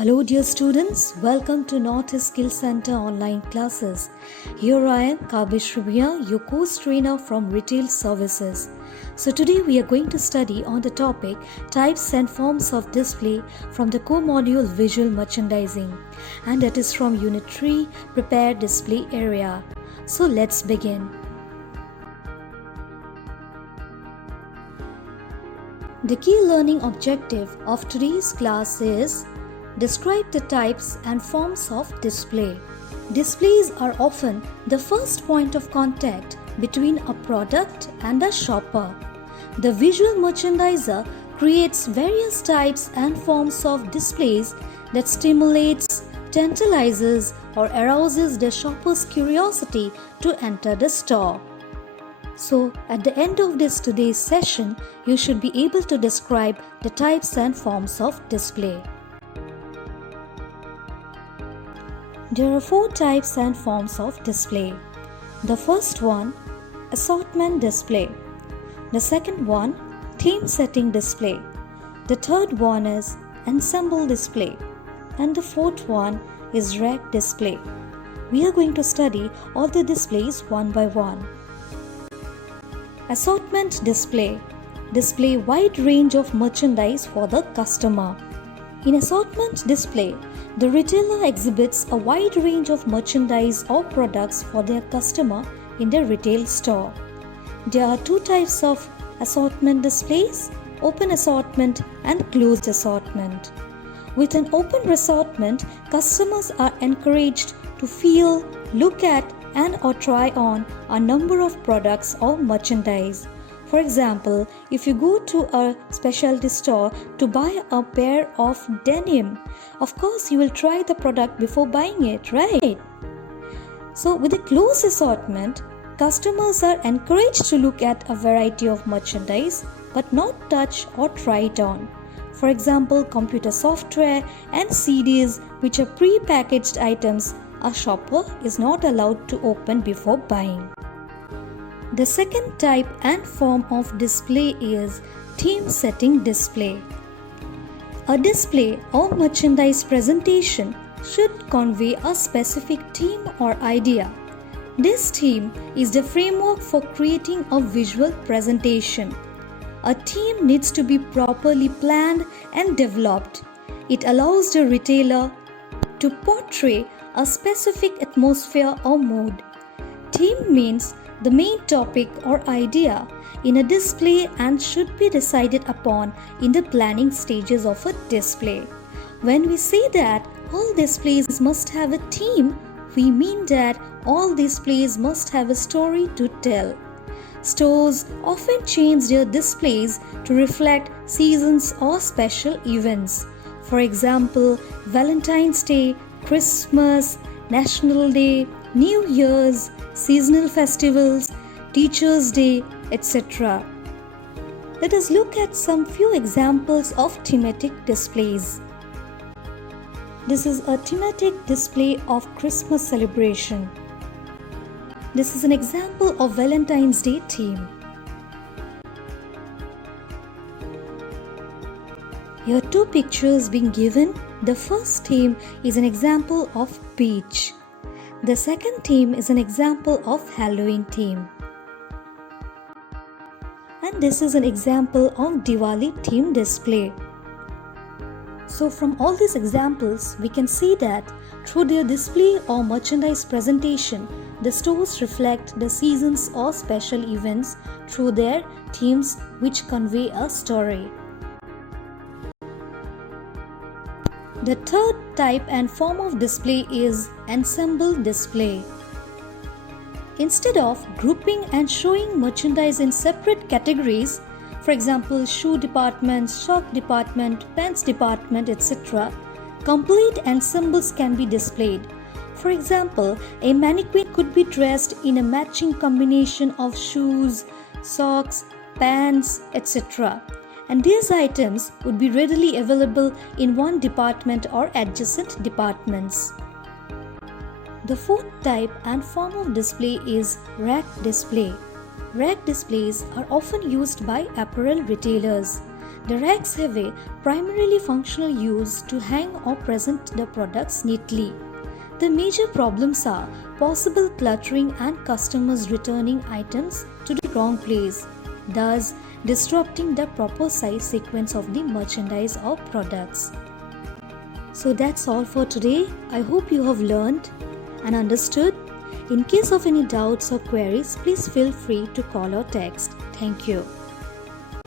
Hello dear students, welcome to Northeast Skill Center online classes. Here I am Kabish Rubia, your course trainer from Retail Services. So today we are going to study on the topic types and forms of display from the core module Visual Merchandising, and that is from Unit 3 Prepare Display Area. So let's begin. The key learning objective of today's class is describe the types and forms of display. Displays are often the first point of contact between a product and a shopper. The visual merchandiser creates various types and forms of displays that stimulates, tantalizes, or arouses the shopper's curiosity to enter the store. So, at the end of today's session, you should be able to describe the types and forms of display. There are 4 types and forms of display. The first one, assortment display. The second one, theme setting display. The third one is ensemble display. And the fourth one is rack display. We are going to study all the displays one by one. Assortment display. Display wide range of merchandise for the customer. In assortment display, the retailer exhibits a wide range of merchandise or products for their customer in their retail store. There are 2 types of assortment displays, open assortment and closed assortment. With an open assortment, customers are encouraged to feel, look at and/or try on a number of products or merchandise. For example, if you go to a specialty store to buy a pair of denim, of course you will try the product before buying it, right? So with a closed assortment, customers are encouraged to look at a variety of merchandise but not touch or try it on. For example, computer software and CDs, which are pre-packaged items, a shopper is not allowed to open before buying. The second type and form of display is theme setting display. A display or merchandise presentation should convey a specific theme or idea. This theme is the framework for creating a visual presentation. A theme needs to be properly planned and developed. It allows the retailer to portray a specific atmosphere or mood. Theme means the main topic or idea in a display and should be decided upon in the planning stages of a display. When we say that all displays must have a theme, we mean that all displays must have a story to tell. Stores often change their displays to reflect seasons or special events. For example, Valentine's Day, Christmas, National Day, New Year's, seasonal festivals, Teachers' Day, etc. Let us look at some few examples of thematic displays. This is a thematic display of Christmas celebration. This is an example of Valentine's Day theme. Here are 2 pictures being given. The first theme is an example of beach. The second theme is an example of Halloween theme. And this is an example of Diwali theme display. So from all these examples, we can see that through their display or merchandise presentation, the stores reflect the seasons or special events through their themes which convey a story. The third type and form of display is ensemble display. Instead of grouping and showing merchandise in separate categories, for example, shoe department, sock department, pants department, etc., complete ensembles can be displayed. For example, a mannequin could be dressed in a matching combination of shoes, socks, pants, etc. And these items would be readily available in one department or adjacent departments. The fourth type and form of display is rack display. Rack displays are often used by apparel retailers. The racks have a primarily functional use to hang or present the products neatly. The major problems are possible cluttering and customers returning items to the wrong place, thus disrupting the proper size sequence of the merchandise or products. So that's all for today. I hope you have learned and understood. In case of any doubts or queries, please feel free to call or text. Thank you.